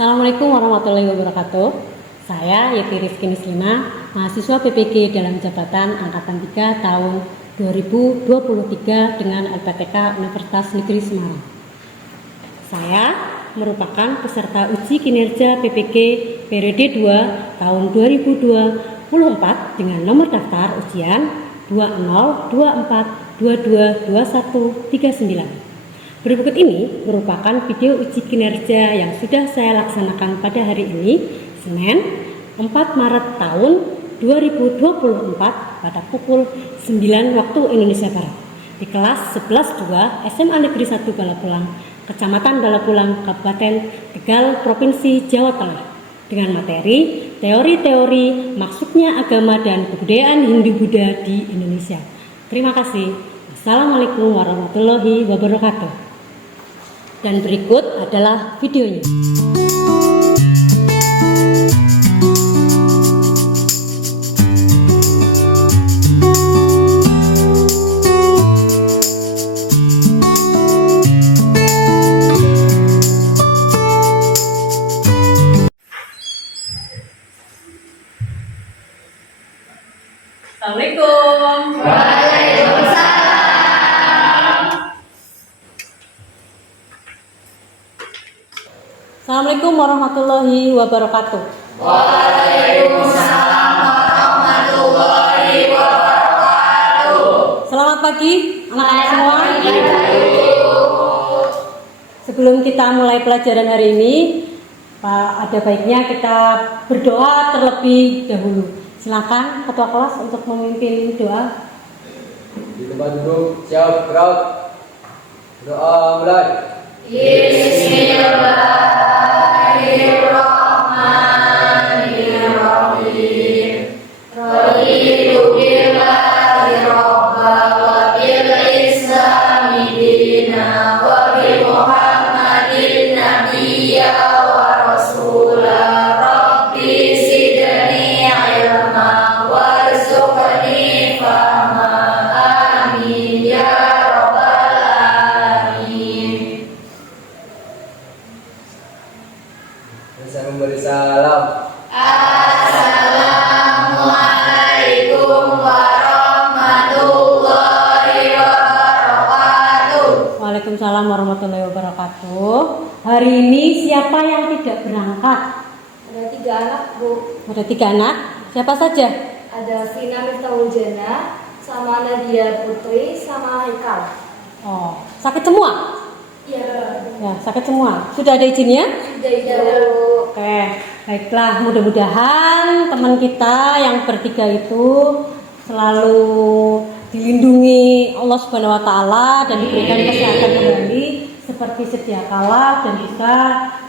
Assalamualaikum warahmatullahi wabarakatuh. Saya Yeti Rizky Mislina, mahasiswa PPG dalam jabatan Angkatan 3 tahun 2023 dengan LPTK Universitas Negeri Semarang. Saya merupakan peserta uji kinerja PPG periode 2 tahun 2024 dengan nomor daftar ujian 2024222139. Berikut ini merupakan video uji kinerja yang sudah saya laksanakan pada hari ini, Senin 4 Maret tahun 2024 pada pukul 9 waktu Indonesia Barat di kelas 11-2 SMA Negeri 1 Balapulang, Kecamatan Balapulang, Kabupaten Tegal, Provinsi Jawa Tengah, dengan materi teori-teori maksudnya agama dan kebudayaan Hindu-Buddha di Indonesia. Terima kasih. Assalamualaikum warahmatullahi wabarakatuh. Dan berikut adalah videonya. Assalamualaikum. Assalamualaikum warahmatullahi wabarakatuh. Waalaikumsalam warahmatullahi wabarakatuh. Selamat pagi anak-anak semua. Sebelum kita mulai pelajaran hari ini, ada baiknya kita berdoa terlebih dahulu. Silakan ketua kelas untuk memimpin doa. Di tempat duduk, siap, gerak. Doa mulai. Bismillahirrahmanirrahim. Raditu billahi robba wa bil islami dina wa bi Muhammadin nabiyya wa rasulah. Rabbi zidni ilma warzuqni fahma. Amin ya rabbal alamin. Saya memberi salam. Assalamualaikum warahmatullahi wabarakatuh. Waalaikumsalam warahmatullahi wabarakatuh. Hari ini siapa yang tidak berangkat? Ada 3 anak, Bu. Ada 3 anak. Siapa saja? Ada Vina Miftahul Jana, sama Nadia Putri, sama Haikal. Oh, sakit semua? Iya. Ya, sakit semua. Sudah ada izinnya? Sudah Bu. Oke, baiklah. Mudah-mudahan teman kita yang bertiga itu selalu dilindungi Allah Subhanahu wa taala dan diberikan kesehatan kembali seperti sedia kala dan bisa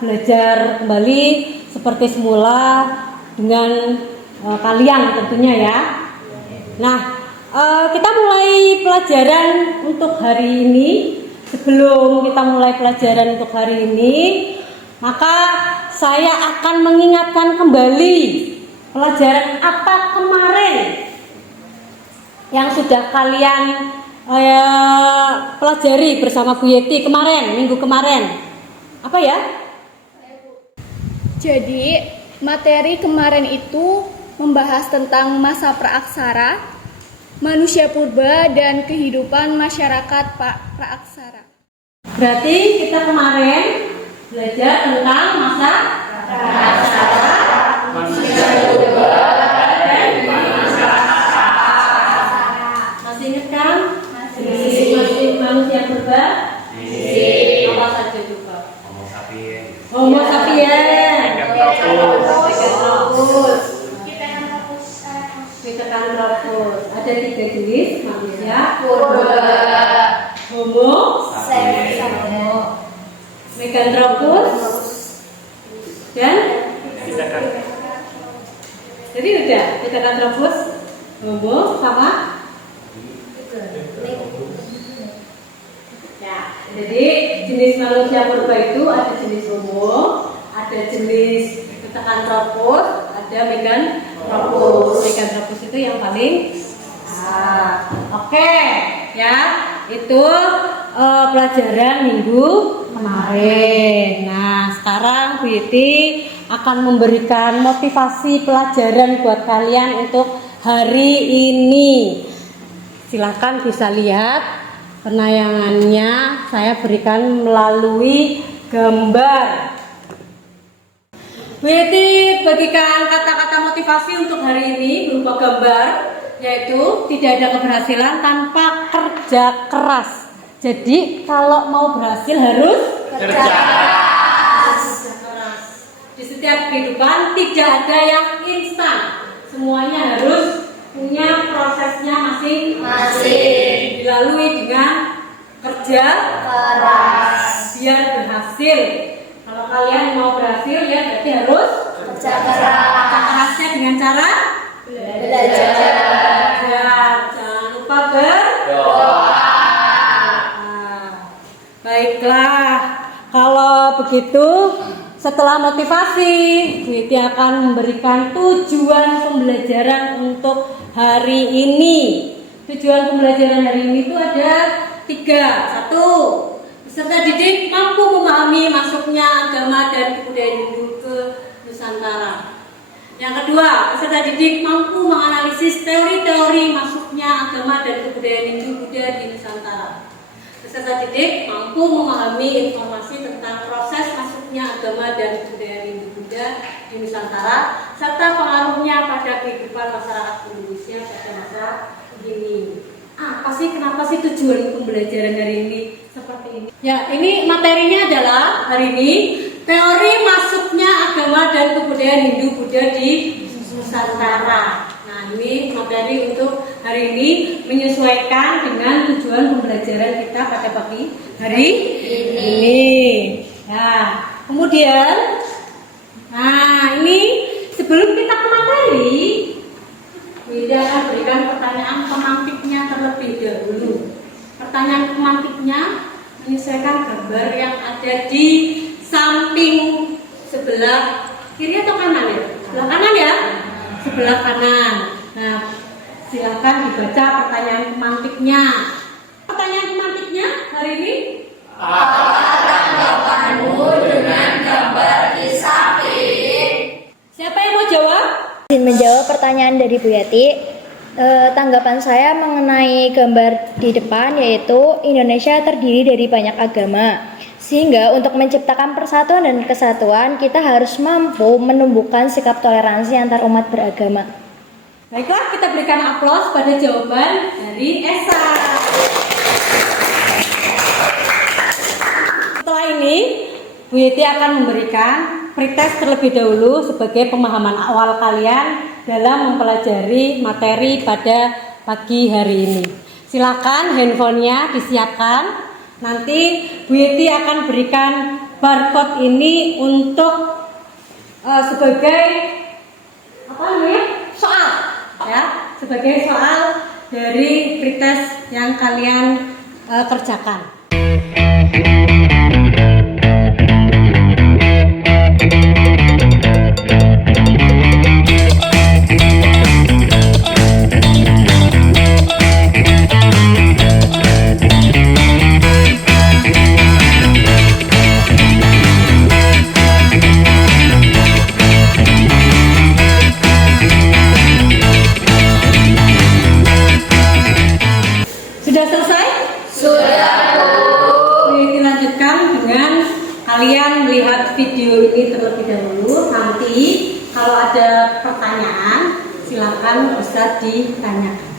belajar kembali seperti semula dengan kalian tentunya ya. Nah, kita mulai pelajaran untuk hari ini. Sebelum kita mulai pelajaran untuk hari ini, maka saya akan mengingatkan kembali pelajaran apa kemarin yang sudah kalian pelajari bersama Bu Yeti kemarin, minggu kemarin. Apa ya? Jadi, materi kemarin itu membahas tentang masa praaksara, manusia purba, dan kehidupan masyarakat praaksara. Berarti kita kemarin belajar tentang masa praaksara, manusia purba, dan masyarakat. Masih ingat kan? Masih manusia purba? Apa saja juga? Homo sapiens. Homo sapiens. Pithecanthropus. Ada 3 jenis manusia Purba. Homo Sapiens. Meganthropus dan jadi udah Pithecanthropus, Homo sama ya. Jadi jenis manusia purba itu ada jenis Homo, ada jenis Pithecanthropus, ada Meganthropus. Meganthropus itu yang paling oke ya. Itu pelajaran minggu kemarin. Nah, sekarang Bu Yeti akan memberikan motivasi pelajaran buat kalian untuk hari ini. Silakan bisa lihat penayangannya saya berikan melalui gambar. Bu Yeti bagikan kata-kata motivasi untuk hari ini berupa gambar, yaitu tidak ada keberhasilan tanpa kerja keras. Jadi kalau mau berhasil harus Kerja keras. Di setiap kehidupan tidak ada yang instan. Semuanya harus punya prosesnya masing-masing. Dilalui dengan kerja Keras. biar berhasil. Kalau kalian mau berhasil ya berarti harus Kerja keras. kerja kerasnya dengan cara Belajar. Jangan lupa berdoa. Baiklah, kalau begitu setelah motivasi, Bu Yeti akan memberikan tujuan pembelajaran untuk hari ini. Tujuan pembelajaran hari ini itu ada 3. 1. Peserta didik mampu memahami masuknya agama dan kebudayaan Hindu ke Nusantara. Yang kedua, peserta didik mampu menganalisis teori-teori masuknya agama dan kebudayaan Hindu-Buddha di Nusantara. Peserta didik mampu memahami informasi tentang proses masuknya agama dan kebudayaan Hindu-Buddha di Nusantara serta pengaruhnya pada kehidupan masyarakat Indonesia pada masa kini. Apa sih, kenapa sih tujuan pembelajaran hari ini seperti ini? Ya, ini materinya adalah hari ini teori masuknya agama dan kebudayaan Hindu-Buddha di Nusantara. Nah, ini materi untuk hari ini menyesuaikan dengan tujuan pembelajaran kita pada pagi hari ini. Nah, kemudian, ini sebelum kita ke materi, kita akan berikan pertanyaan pemantiknya terlebih dahulu. Pertanyaan pemantiknya menyesuaikan gambar yang ada di samping sebelah kiri atau kanan ya? Sebelah kanan ya? Sebelah kanan. Nah, silakan dibaca pertanyaan pemantiknya. Pertanyaan pemantiknya hari ini? Apa tanggapanmu dengan gambar di samping? Siapa yang mau jawab? Izin menjawab pertanyaan dari Bu Yati. Tanggapan saya mengenai gambar di depan yaitu Indonesia terdiri dari banyak agama. Sehingga untuk menciptakan persatuan dan kesatuan kita harus mampu menumbuhkan sikap toleransi antar umat beragama. Baiklah, kita berikan aplaus pada jawaban dari Esa. Setelah ini, Bu Yeti akan memberikan pretest terlebih dahulu sebagai pemahaman awal kalian dalam mempelajari materi pada pagi hari ini. Silakan handphonenya disiapkan. Nanti Bu Yeti akan berikan barcode ini untuk sebagai soal, ya, sebagai soal dari pretest yang kalian kerjakan. Sudah selesai? Sudah. Kita lanjutkan dengan kalian melihat video ini terlebih dahulu. Nanti kalau ada pertanyaan silakan bisa ditanyakan.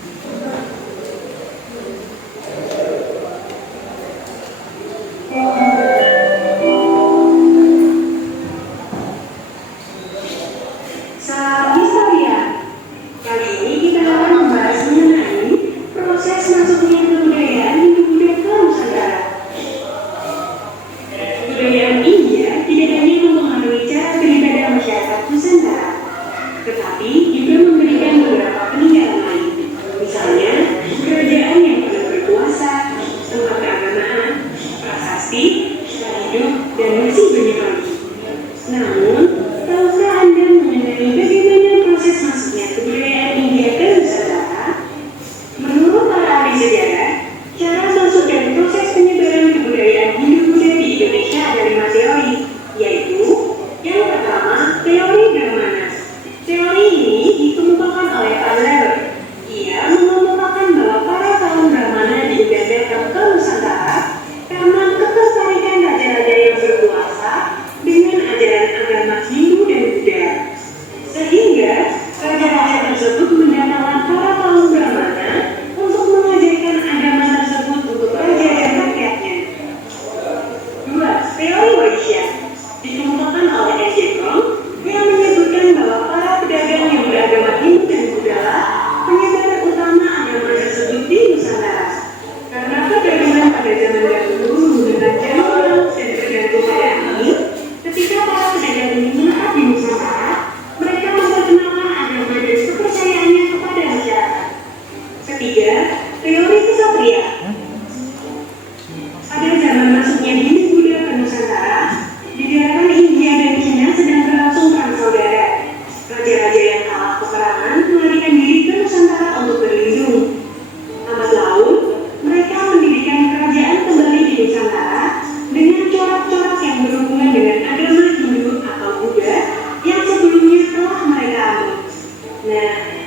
Salam historia. Kali ini kita akan membahas mengenai proses masuknya kebudayaan Hindu-Buddha ke Nusantara. Kebudayaan India tidak hanya mempengaruhi cara beribadah masyarakat Nusantara, tetapi juga memberikan beberapa peninggalan lain.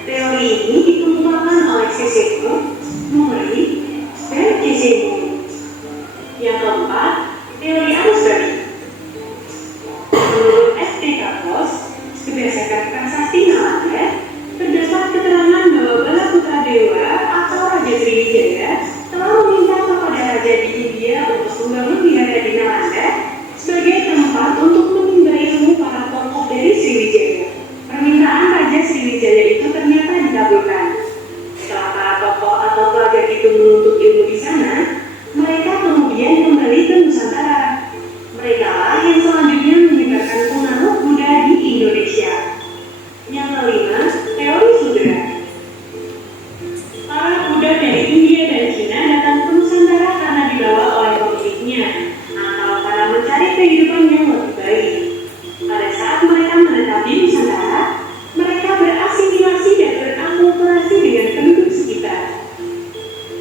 teori ini dikemukakan oleh C.C. Murray dan C.C. Moore. Yang keempat, teori arus balik. Menurut S.T. Kapos, berdasarkan prasasti Nalanda, terdapat keterangan bahwa Balaputradewa atau Raja Sriwijaya telah meminta kepada Raja di India untuk membangun wihara di Nalanda sebagai tempat untuk menimba ilmu para tokoh dari Sriwijaya. Permintaan Raja Sriwijaya itu ternyata dikabulkan. Setelah para tokoh atau pelajar itu menuntut ilmu di sana, mereka kemudian kembali ke Nusantara. Mereka lah yang selanjutnya menyebarkan pengaruh Buddha di Indonesia. Yang kelima, teori Sudra. Para Buddha dari India dan Cina datang ke Nusantara karena dibawa oleh pemiliknya atau karena mencari kehidupan yang lebih baik. Pada saat mereka menetap di Nusantara, mereka berasimilasi dan berakulturasi dengan penduduk sekitar.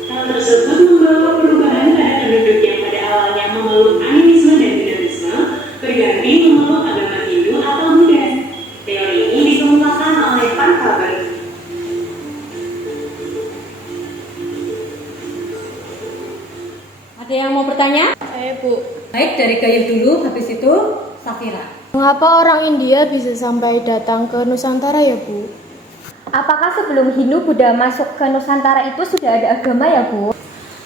Hal tersebut membawa perubahan pada penduduk yang pada awalnya memeluk animisme dan dinamisme berganti memeluk agama Hindu atau Buddha. Teori ini dikemukakan oleh Pankabar. Ada yang mau bertanya? Saya, Bu. Baik, dari Gayuh dulu, habis itu Safira. Mengapa orang India bisa sampai datang ke Nusantara ya, Bu? Apakah sebelum Hindu Buddha masuk ke Nusantara itu sudah ada agama ya, Bu?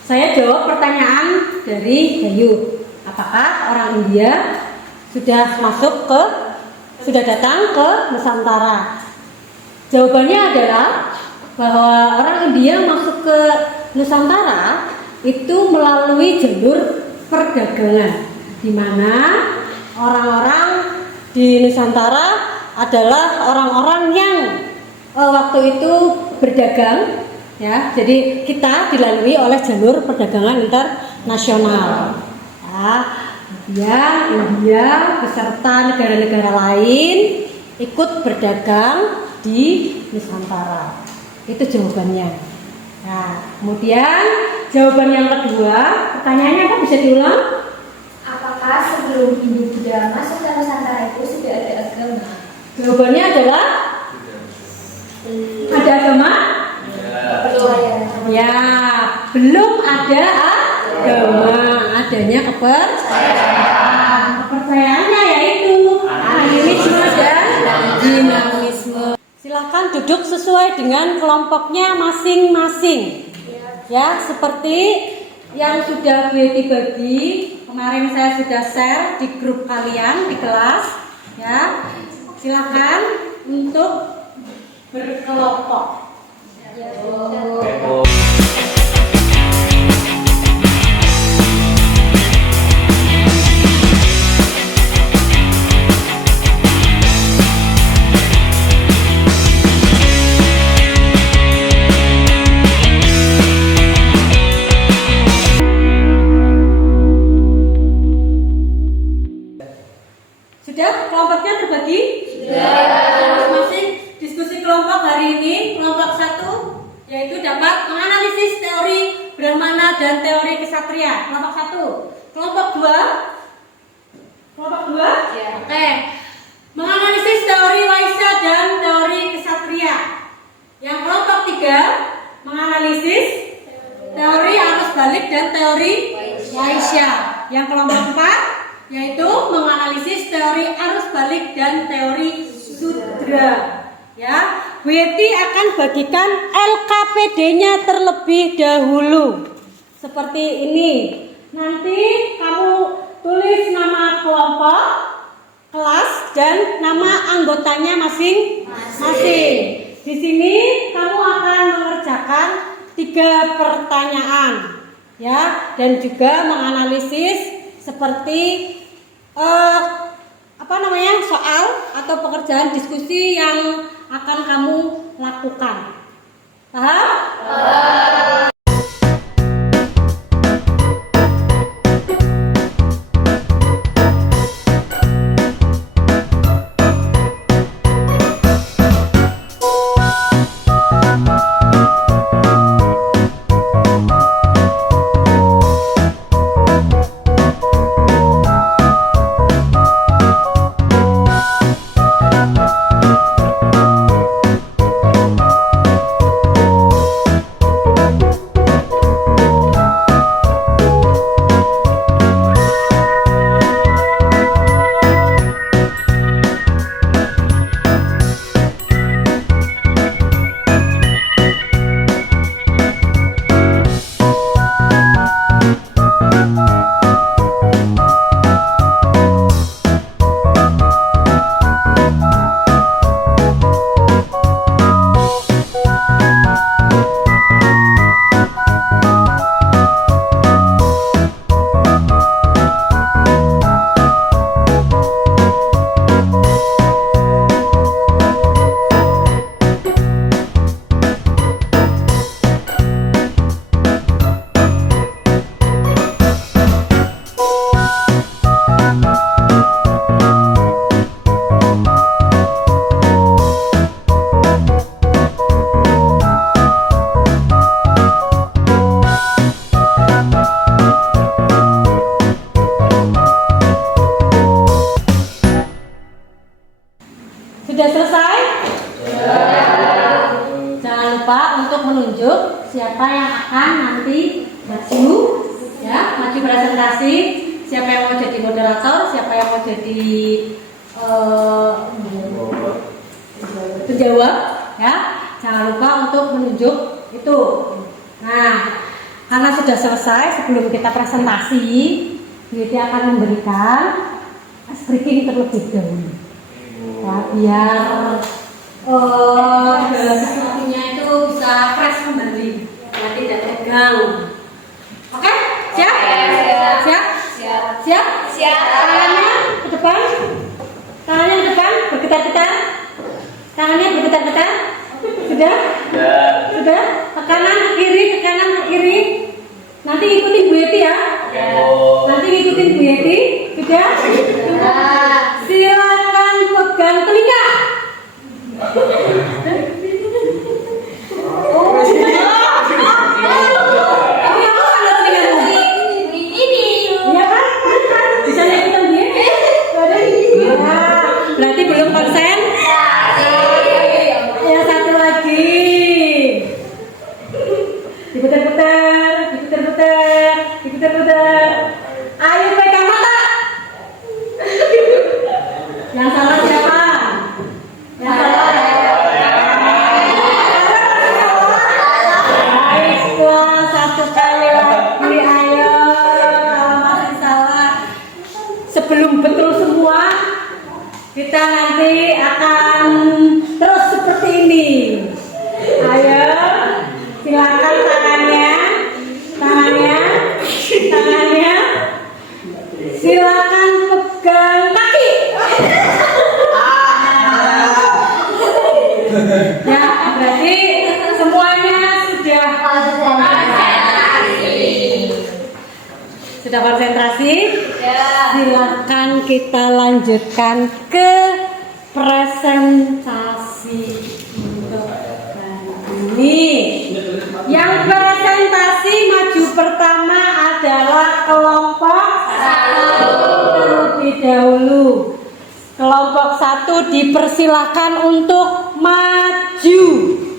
Saya jawab pertanyaan dari Gayuh. Apakah orang India sudah datang ke Nusantara? Jawabannya adalah bahwa orang India masuk ke Nusantara itu melalui jalur perdagangan, di mana orang-orang di Nusantara adalah orang-orang yang waktu itu berdagang, ya. Jadi kita dilalui oleh jalur perdagangan internasional. Ya, India beserta negara-negara lain ikut berdagang di Nusantara. Itu jawabannya. Nah, kemudian jawaban yang kedua, pertanyaannya apa, bisa diulang? Apakah sebelum Hindu Buddha masuk ke Nusantara itu sudah ada agama? Jawabannya adalah ada agama? Ya, belum ada agama, adanya kepercayaan. Kepercayaannya yaitu animisme dan dinamisme. Silakan duduk sesuai dengan kelompoknya masing-masing. Ya, seperti yang sudah gue bagi, kemarin saya sudah share di grup kalian di kelas. Ya, silakan untuk berkelompok. Sudah kelompoknya terbagi? Sudah. Masing-masing diskusi kelompok hari ini, kelompok 1 yaitu dapat menganalisis teori Brahmana dan teori Ksatria. Kelompok 1. Kelompok 2? Kelompok 2? Ya. Oke. Menganalisis teori Waisya dan teori Ksatria. Yang kelompok 3 menganalisis teori arus balik dan teori Waisya. Yang kelompok 4 yaitu menganalisis teori arus balik dan teori Sudra. Ya, Bu Yeti akan bagikan LKPD-nya terlebih dahulu. Seperti ini. Nanti kamu tulis nama kelompok, kelas dan nama anggotanya masing-masing. Di sini kamu akan mengerjakan 3 pertanyaan, ya, dan juga menganalisis seperti soal atau pekerjaan diskusi yang akan kamu lakukan. Paham? untuk menunjuk siapa yang akan nanti maju, ya, maju presentasi. Siapa yang mau jadi moderator, siapa yang mau jadi penjawab, ya. Jangan lupa untuk menunjuk itu. Nah, karena sudah selesai, sebelum kita presentasi, kita akan memberikan ice breaking terlebih dahulu. Ya, biar sesuatunya itu bisa fresh kembali, ya, tidak tegang. Oke? Siap? Siap? Siap? Siap. Tangannya ke depan. Tangannya ke depan, bergetar-getar. Tangannya bergetar-getar. Sudah? Sudah? Ke kanan, ke kiri, ke kanan, ke kiri. Nanti ikutin Bu Yeti ya. Nanti ikutin Bu Yeti. Sudah? Silakan pegang telinga. Bisa ikutan Bu Yeti? Berarti belum konsen? Ya, satu lagi. Diputar-putar, diputar-putar, diputar-putar. Ayo pegang mata. Yang salah siapa? Yang salah. Ayo, satu kali lagi. Ayo, kalau masih salah. Sebelum betul semua, kita nanti akan terus seperti ini. Ayo, silakan tangannya, tangannya, tangannya. Silakan pegang kaki. Ya, berarti semuanya sudah konsentrasi. Silakan kita lanjutkan ke presentasi untuk hari ini. Yang presentasi maju pertama adalah kelompok 1 terlebih dahulu. Kelompok 1 dipersilakan untuk maju.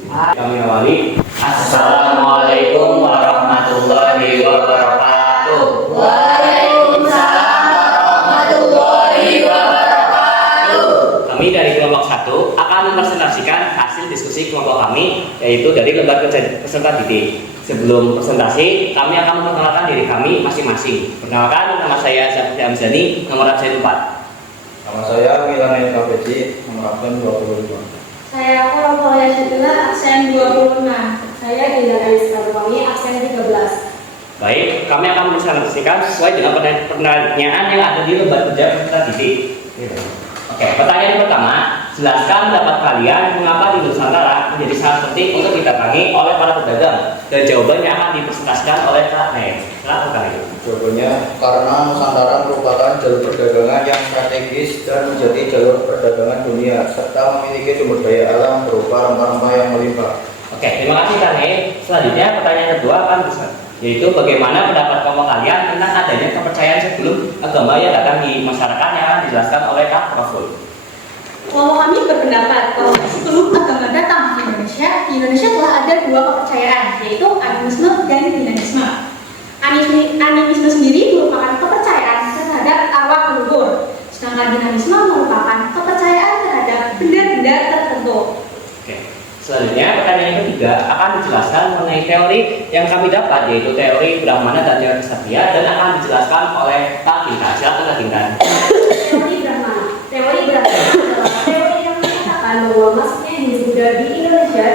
Kami awali. Assalamualaikum warahmatullahi wabarakatuh. Waalaikumsalam warahmatullahi wabarakatuh. Kami dari kelompok 1 akan mempresentasikan hasil diskusi kelompok kami, yaitu dari lembar peserta didik. Sebelum presentasi, kami akan memperkenalkan diri kami masing-masing. Perkenalkan, nama saya Zafri Hamzani, nomor absen 4. Nama saya Milanin KPC, nomor absen 25. Saya Kolomboya Jadila, absen 26. Saya Dinda Kaiska Ruwangi, absen 13. Baik, kami akan mempresentasikan sesuai dengan pertanyaan yang ada di lembar kerja peserta didik. Oke, pertanyaan pertama, jelaskan pendapat kalian mengapa di Nusantara menjadi sangat penting untuk didatangi oleh para pedagang, dan jawabannya akan dipresentasikan oleh Kak Nen. Silakan itu. Jawabannya, karena Nusantara merupakan jalur perdagangan yang strategis dan menjadi jalur perdagangan dunia, serta memiliki sumber daya alam berupa rempah-rempah yang melimpah. Oke, terima kasih Kak Nen. Selanjutnya pertanyaan kedua akan yaitu bagaimana pendapat kelompok kalian tentang adanya kepercayaan sebelum agama yang datang di masyarakat yang akan dijelaskan oleh Kak Proful. Kelompok kami berpendapat bahwa sebelum agama datang di Indonesia telah ada dua kepercayaan, yaitu animisme dan dinamisme. Animisme sendiri merupakan kepercayaan terhadap arwah leluhur, sedangkan dinamisme merupakan kepercayaan terhadap benda-benda tertentu. Oke. Selanjutnya pertanyaan ketiga akan dijelaskan mengenai teori yang kami dapat, yaitu teori Brahmana dan teori Ksatria, dan akan dijelaskan oleh Kak Tinta. Silakan Kak Tinta. Teori Brahmana adalah teori yang menyatakan bahwa masuknya Hindu Buddha di Indonesia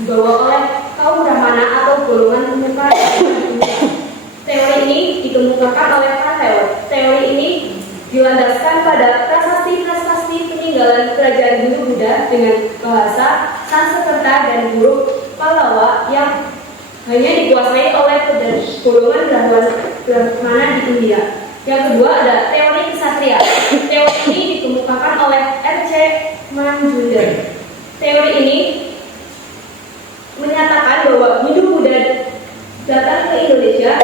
dibawa oleh kaum Brahmana atau golongan penyembah Hindu. Teori ini dikemukakan oleh Rafael. Teori ini dilandaskan pada prasasti-prasasti peninggalan kerajaan Hindu Buddha dengan bahasa Sanskerta dan huruf Pallawa yang hanya dikuasai oleh golongan Brahmana di India. Yang kedua ada teori Ksatria. Teori ini dikemukakan oleh R.C. Manjunder. Teori ini menyatakan bahwa Hindu Buddha datang ke Indonesia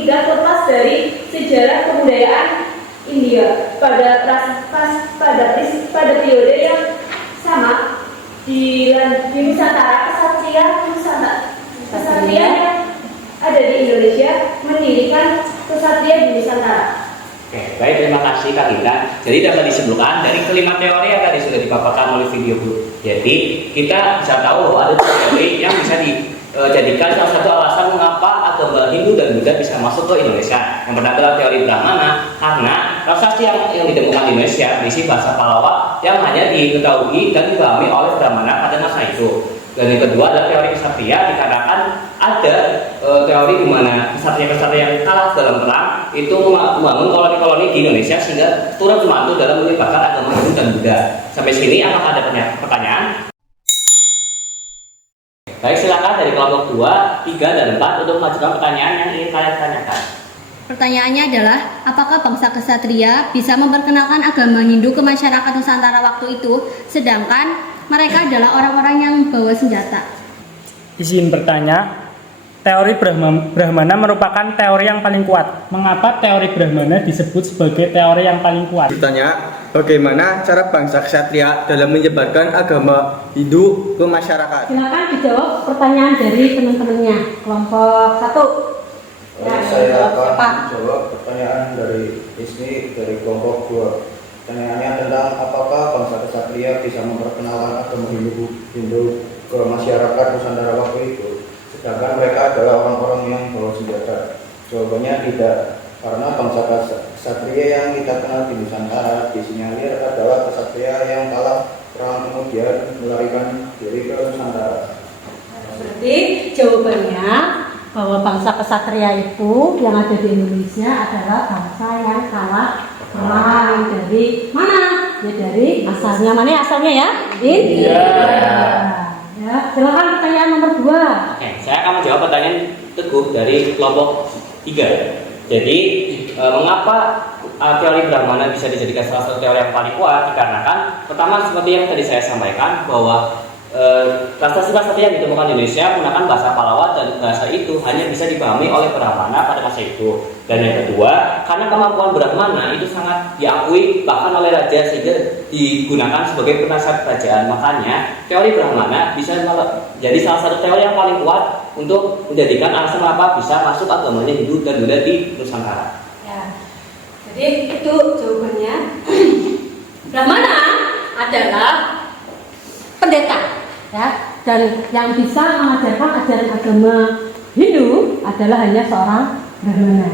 tidak lepas dari sejarah kebudayaan India pada periode yang sama di Nusantara, kesatria yang ada di Indonesia mendirikan kesatria di Nusantara. Oke, baik, terima kasih Kak Gita. Jadi dapat disimpulkan dari kelima teori yang tadi sudah dipaparkan oleh video Bu. Jadi kita bisa tahu bahwa ada teori yang bisa dijadikan salah satu alasan mengapa agama Hindu dan Buddha bisa masuk ke Indonesia. Yang pertama adalah teori Brahmana, karena prasasti yang ditemukan di Indonesia berisi bahasa Pallava yang hanya diketahui dan dipahami oleh Brahmana pada masa itu. Dan yang kedua adalah teori kesatria, dikarenakan ada teori di mana kesatria-kesatria yang kalah dalam perang itu membangun koloni-koloni di Indonesia sehingga turut membantu dalam menyebarkan agama Hindu dan Buddha. Sampai sini apakah ada pertanyaan? Baik, silakan dari kelompok 2, 3, dan 4 untuk mengajukan pertanyaan yang ingin kalian tanyakan. Pertanyaannya adalah, apakah bangsa kesatria bisa memperkenalkan agama Hindu ke masyarakat Nusantara waktu itu, sedangkan mereka adalah orang-orang yang bawa senjata? Izin bertanya, teori Brahmana merupakan teori yang paling kuat. Mengapa teori Brahmana disebut sebagai teori yang paling kuat? Bertanya, bagaimana cara bangsa ksatria dalam menyebarkan agama Hindu ke masyarakat? Silakan dijawab pertanyaan dari teman-temannya. Kelompok 1. Saya akan menjawab pertanyaan dari Ismi dari kelompok 2. Pertanyaannya tentang apakah bangsa ksatria bisa memperkenalkan agama Hindu ke masyarakat Nusantara waktu itu, sedangkan mereka adalah orang-orang yang bawa senjata. Jawabannya tidak, karena bangsa ksatria yang kita kenal di Nusantara disinyalir adalah ksatria yang kalah perang kemudian melarikan diri ke Nusantara. Berarti jawabannya bahwa bangsa kesatria itu yang ada di Indonesia adalah bangsa yang kalah perang. Dari mana? Ya dari asalnya. Mana ya asalnya ya? India. Ya, silakan pertanyaan nomor 2. Oke, saya akan menjawab pertanyaan Teguh dari kelompok 3. Jadi, mengapa teori Brahmana bisa dijadikan salah satu teori yang paling kuat? Dikarenakan pertama seperti yang tadi saya sampaikan bahwa prasasti-prasasti yang ditemukan di Indonesia menggunakan bahasa Pallava dan bahasa itu hanya bisa dipahami oleh Brahmana pada masa itu. Dan yang kedua, karena kemampuan Brahmana itu sangat diakui bahkan oleh raja sehingga digunakan sebagai penasihat kerajaan. Makanya teori Brahmana bisa jadi salah satu teori yang paling kuat untuk menjadikan alasan mengapa bisa masuk agamanya Hindu dan Buddha di Nusantara. Ya. Jadi itu jawabannya. Brahmana adalah pendeta, ya, dan yang bisa mengajarkan ajaran agama Hindu adalah hanya seorang Brahmana.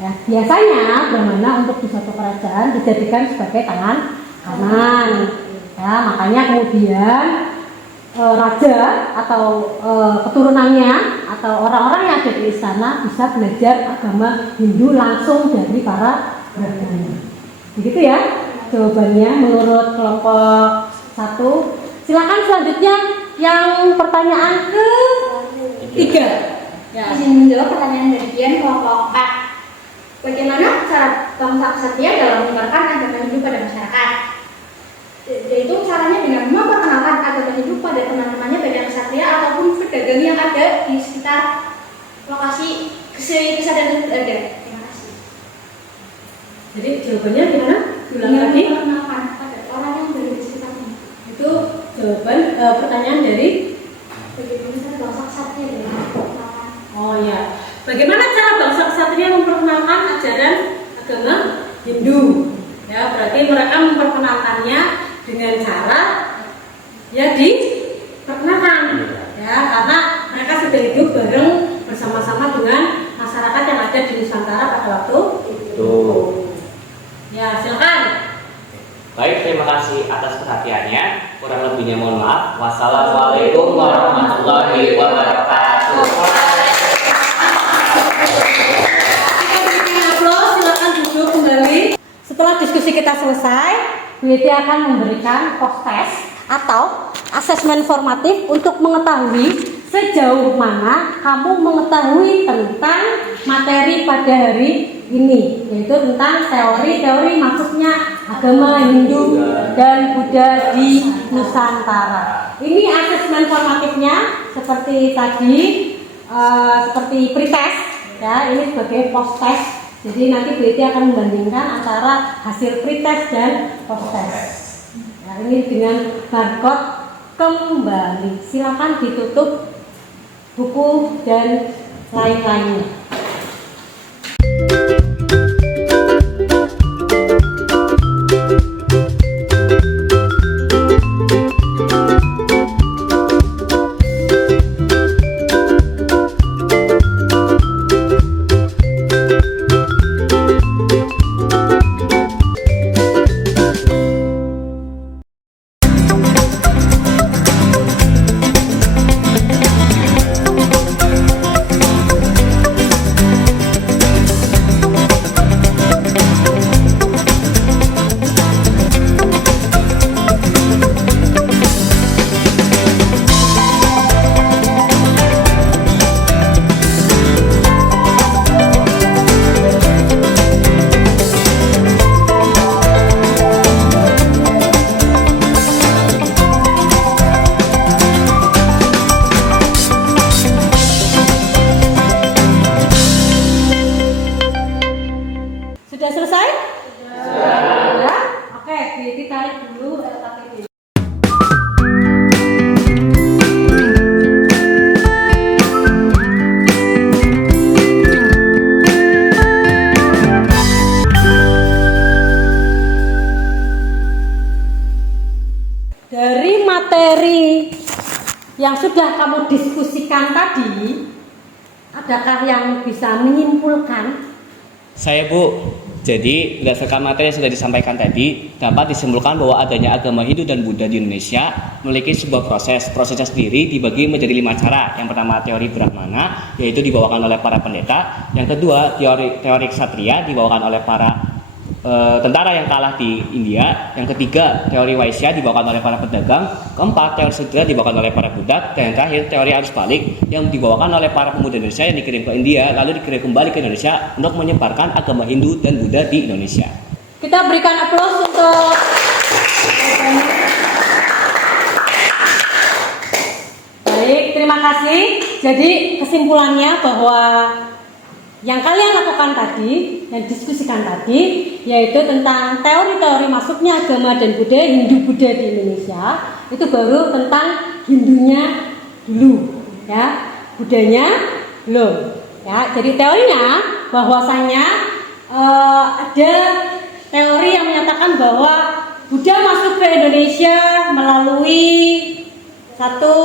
Ya, biasanya Brahmana untuk di suatu kerajaan dijadikan sebagai tangan kanan. Ya, makanya kemudian raja atau keturunannya atau orang-orang yang ada di istana bisa belajar agama Hindu langsung dari para Brahmana. Begitu ya jawabannya menurut kelompok 1. Silakan selanjutnya yang pertanyaan ke-3. Ya. Izin menjawab pertanyaan dari Dian kelompok 4. Bagaimana cara bangsa ksatria dalam menyebarkan agama Hindu pada masyarakat? Yaitu caranya dengan memperkenalkan agama Hindu pada teman-temannya baik yang ksatria ataupun pedagang yang ada di sekitar lokasi kesadaran yang ada. Terima kasih. Jadi jawabannya gimana? Ulang Dengan lagi. memperkenalkan pada orang yang berada di sekitarnya. Itu jawaban pertanyaan dari. Bagaimana cara bangsa ksatria dalam memperkenalkan? Oh ya, bagaimana cara bangsa ksatria memperkenalkan ajaran agama Hindu? Ya, berarti mereka memperkenalkannya dengan cara ya diperkenalkan, ya, karena mereka sudah hidup bareng bersama-sama dengan masyarakat yang ada di Nusantara pada waktu itu. Ya, silakan. Baik, terima kasih atas perhatiannya. Kurang lebihnya mohon maaf. Wassalamualaikum warahmatullahi wabarakatuh. Silakan duduk kembali. Setelah diskusi kita selesai, Bu Yeti akan memberikan post test atau asesmen formatif untuk mengetahui sejauh mana kamu mengetahui tentang materi pada hari ini, yaitu tentang teori-teori masuknya agama Hindu dan Buddha di Nusantara. Ini asesmen formatifnya seperti tadi, seperti pretest, ya, ini sebagai post test. Jadi nanti Bu Yeti akan membandingkan antara hasil pretest dan post test. Nah, ini dengan barcode kembali. Silakan ditutup buku dan lain-lainnya. Sudah selesai? Sudah. Ya? Oke, ditarik dulu LKPD. Dari materi yang sudah kamu diskusikan tadi, adakah yang bisa menyimpulkan? Saya Bu, jadi berdasarkan materi yang sudah disampaikan tadi, dapat disimpulkan bahwa adanya agama Hindu dan Buddha di Indonesia memiliki sebuah prosesnya sendiri dibagi menjadi 5 cara. Yang pertama teori Brahmana, yaitu dibawakan oleh para pendeta. Yang kedua teori ksatria dibawakan oleh para tentara yang kalah di India. Yang ketiga teori Waisya dibawakan oleh para pedagang. Keempat teori Sudra dibawakan oleh para budak. Dan yang terakhir teori arus balik yang dibawakan oleh para pemuda Indonesia yang dikirim ke India lalu dikirim kembali ke Indonesia untuk menyebarkan agama Hindu dan Buddha di Indonesia. Kita berikan aplaus untuk baik, terima kasih. Jadi kesimpulannya bahwa yang kalian lakukan tadi, yang diskusikan tadi, yaitu tentang teori-teori masuknya agama dan budaya Hindu-Buddha di Indonesia, itu baru tentang Hindunya dulu, ya, Buddhanya belum. Ya, jadi teorinya bahwasanya ada teori yang menyatakan bahwa Buddha masuk ke Indonesia melalui satu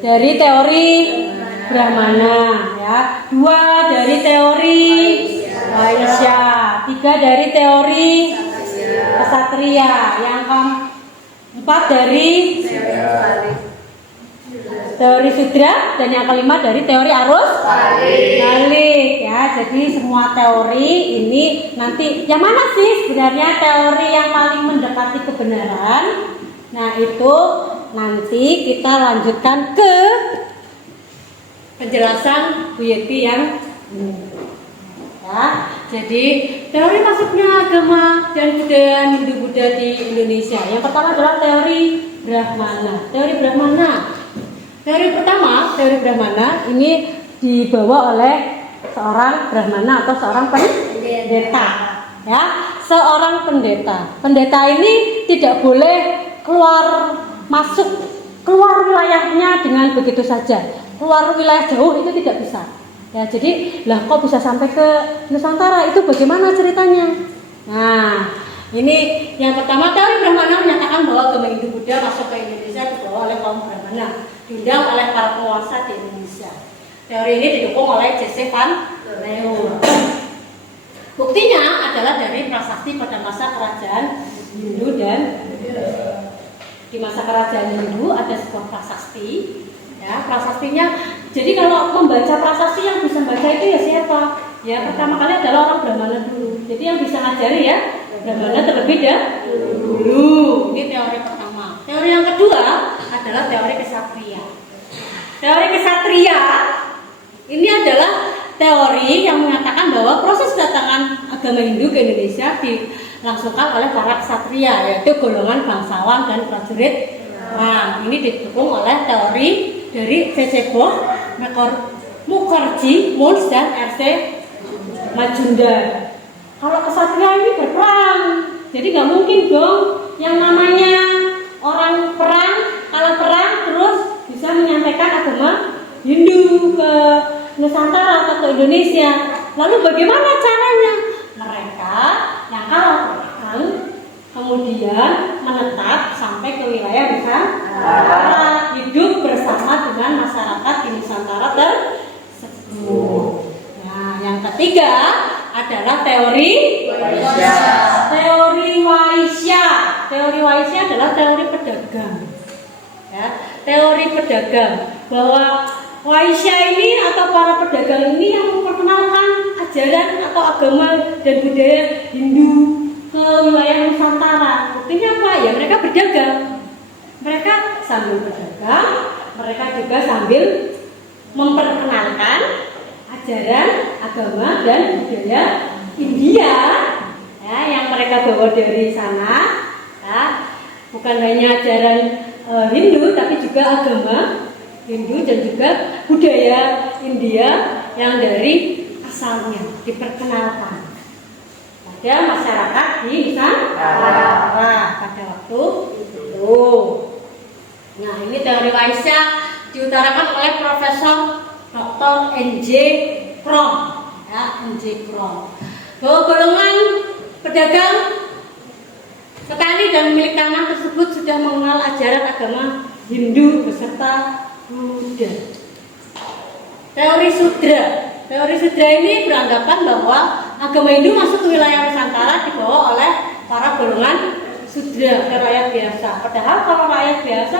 dari teori Brahmana, ya, 2 dari teori Waisya, 3 dari teori Ksatria, yang keempat dari teori Sudra, dan yang kelima dari teori arus balik, ya. Jadi semua teori ini nanti yang mana sih sebenarnya teori yang paling mendekati kebenaran? Nah, itu nanti kita lanjutkan ke penjelasan Bu Yeti yang ya. Jadi teori masuknya agama dan budaya Hindu-Buddha di Indonesia. Yang pertama adalah teori Brahmana. Teori Brahmana. Teori pertama, teori Brahmana ini dibawa oleh seorang Brahmana atau seorang pendeta. Ya, seorang pendeta. Pendeta ini tidak boleh keluar wilayahnya dengan begitu saja. Keluar wilayah jauh itu tidak bisa. Ya, jadi lah kok bisa sampai ke Nusantara, itu bagaimana ceritanya? Nah, ini yang pertama, teori Brahmana menyatakan bahwa agama Hindu Buddha masuk ke Indonesia dibawa oleh kaum Brahmana, diundang oleh para penguasa di Indonesia. Teori ini didukung oleh J.C. Van Leeuwen. Buktinya adalah dari prasasti pada masa kerajaan Hindu dan di masa kerajaan Hindu ada sebuah prasasti. Ya, prasastinya. Jadi kalau membaca prasasti yang bisa baca itu ya siapa? Ya, pertama kali adalah orang Brahmana dulu. Jadi yang bisa ngajari ya Brahmana terlebih dulu. Ini teori pertama. Teori yang kedua adalah teori Ksatria. Teori Ksatria ini adalah teori yang mengatakan bahwa proses kedatangan agama Hindu ke Indonesia dilangsungkan oleh para ksatria, yaitu golongan bangsawan dan prajurit. Nah, ini didukung oleh teori dari V.C. Bose, Mukherjee, Muns, dan R.C. Majumdar. Kalau ksatria ini berperang, jadi nggak mungkin dong yang namanya orang perang Nusantara atau ke Indonesia. Lalu bagaimana caranya? Mereka yang kalah perang kemudian menetap sampai ke wilayah Nusantara, hidup bersama dengan masyarakat di Nusantara tersebut. Nah, yang ketiga adalah teori Waisya. Teori Waisya. Teori Waisya adalah teori pedagang. Ya, teori pedagang bahwa Waisya ini atau para pedagang ini yang memperkenalkan ajaran atau agama dan budaya Hindu ke wilayah Nusantara. Buktinya apa? Ya mereka berdagang. Mereka sambil berdagang, mereka juga sambil memperkenalkan ajaran, agama dan budaya India ya, yang mereka bawa dari sana. Ya, bukan hanya ajaran Hindu, tapi juga agama Hindu dan juga budaya India yang dari asalnya diperkenalkan pada masyarakat di Nusantara pada waktu itu. Nah, ini teori Waisya diutarakan oleh Profesor Dr. N.J. Krom, ya, N.J. Krom. Bahwa golongan pedagang, petani dan pemilik tanah tersebut sudah mengenal ajaran agama Hindu beserta Buddha. Teori Sudra. Teori Sudra ini beranggapan bahwa agama Hindu masuk ke wilayah Nusantara dibawa oleh para golongan Sudra ke rakyat biasa. Padahal kalau rakyat biasa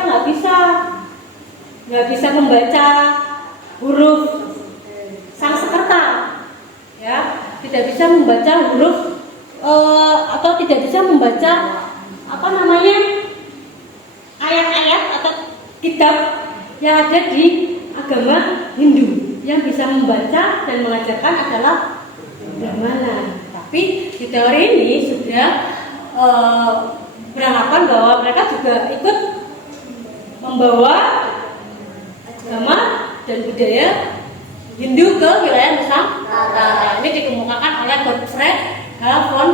nggak bisa membaca huruf Sanskerta, ya, tidak bisa membaca huruf atau tidak bisa membaca ayat-ayat atau kitab yang ada di agama Hindu. Yang bisa membaca dan mengajarkan adalah Brahmana. Tapi di teori ini sudah beranggapan bahwa mereka juga ikut membawa agama dan budaya Hindu ke wilayah Nusantara. Ini dikemukakan oleh Gottfried von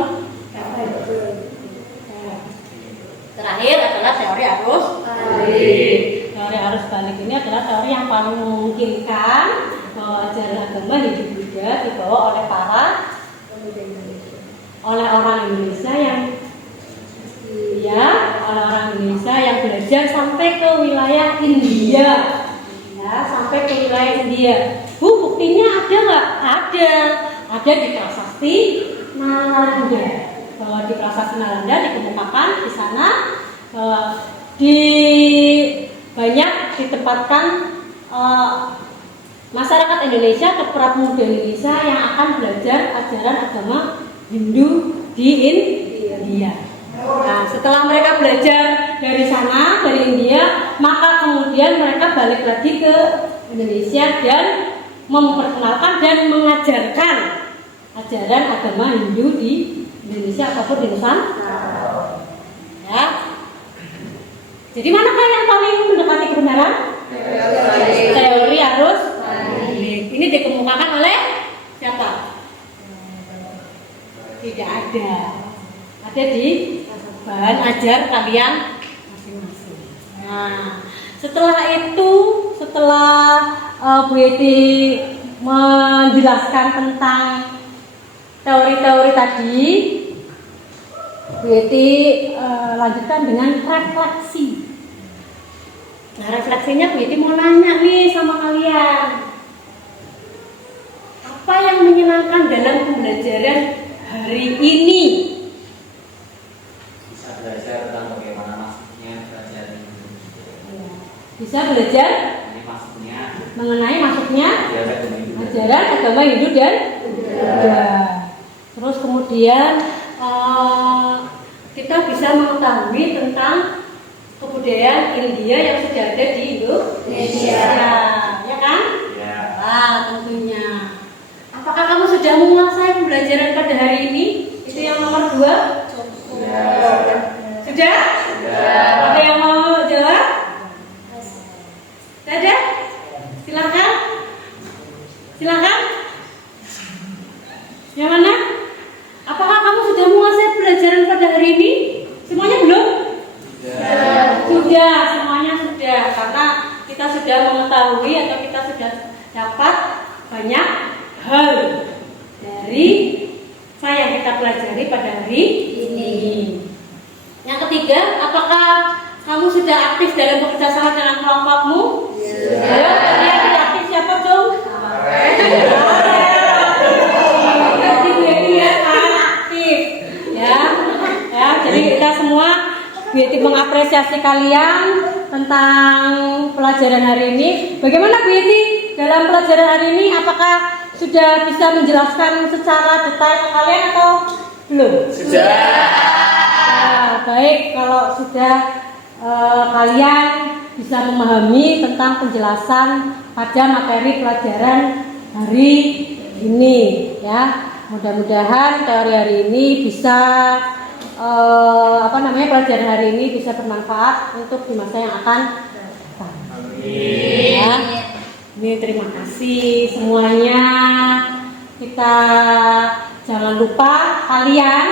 Herder. Terakhir adalah teori arus balik. Teori arus balik ini adalah teori yang paling memungkinkan bahwa ajaran agama Hindu Buddha dibawa oleh orang Indonesia yang belajar sampai ke wilayah India, ya, sampai ke wilayah India. Buktinya ada nggak? Ada di Prasasti Nalanda. Bahwa di Prasasti Nalanda dikemukakan di sana banyak ditempatkan masyarakat Indonesia atau pramuda Indonesia yang akan belajar ajaran agama Hindu di India. Nah, setelah mereka belajar dari sana, dari India, maka kemudian mereka balik lagi ke Indonesia dan memperkenalkan dan mengajarkan ajaran agama Hindu di Indonesia ataupun di Nusantara. Ya. Jadi manakah yang paling mendekati kebenaran? Teori arus balik. Ini dikemukakan oleh siapa? Tidak ada. Ada di bahan ajar kalian masing-masing. Nah, setelah Bu Yeti menjelaskan tentang teori-teori tadi, Bu Yeti lanjutkan dengan refleksi. Nah, refleksinya Bu Yeti mau nanya nih sama kalian. Apa yang menyenangkan dalam pembelajaran hari ini? Bisa belajar tentang bagaimana masuknya pelajaran Bisa belajar mengenai masuknya ajaran agama Hindu dan Buddha. Terus kemudian kita bisa mengetahui tentang kebudayaan India yang sudah ada di Indonesia, ya kan? Ya. Nah, tentunya. Apakah kamu sudah menguasai pembelajaran pada hari ini? Itu yang nomor 2. Sudah? Ada yang mau jawab? Ada? Silakan. Yang mana? Apakah kamu sudah menguasai pelajaran pada hari ini? Semuanya belum? Sudah, semuanya sudah. Karena kita sudah mengetahui atau kita sudah dapat banyak hal dari yang kita pelajari pada hari ini. Yang ketiga, apakah kamu sudah aktif dalam bekerja sama dengan kelompokmu? Ayo, yang tidak aktif siapa dong? Jadi dia sangat aktif, ya. Jadi kita semua BIT mengapresiasi kalian tentang pelajaran hari ini. Bagaimana BIT dalam pelajaran hari ini? Apakah sudah bisa menjelaskan secara detail ke kalian atau belum? Sudah. Nah, baik, kalau sudah kalian bisa memahami tentang penjelasan pada materi pelajaran hari ini, ya. Mudah-mudahan teori hari ini bisa pelajaran hari ini bisa bermanfaat untuk di masa yang akan datang. Ya. Ini terima kasih semuanya. Kita jangan lupa kalian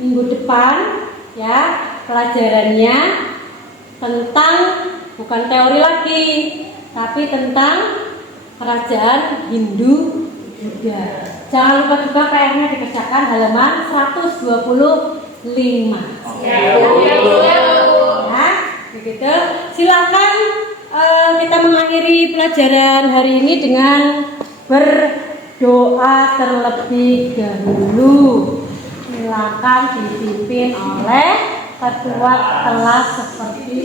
minggu depan ya pelajarannya tentang bukan teori lagi, tapi tentang kerajaan Hindu Buddha. Jangan lupa juga PR-nya dikerjakan halaman 125. Ya, begitu. Silakan kita mengakhiri pelajaran hari ini dengan berdoa terlebih dahulu. Silakan dipimpin oleh ketua kelas seperti ini.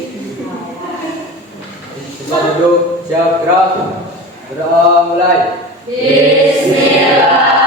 Kita duduk, siap gerak. Berdoa mulai. Bismillah.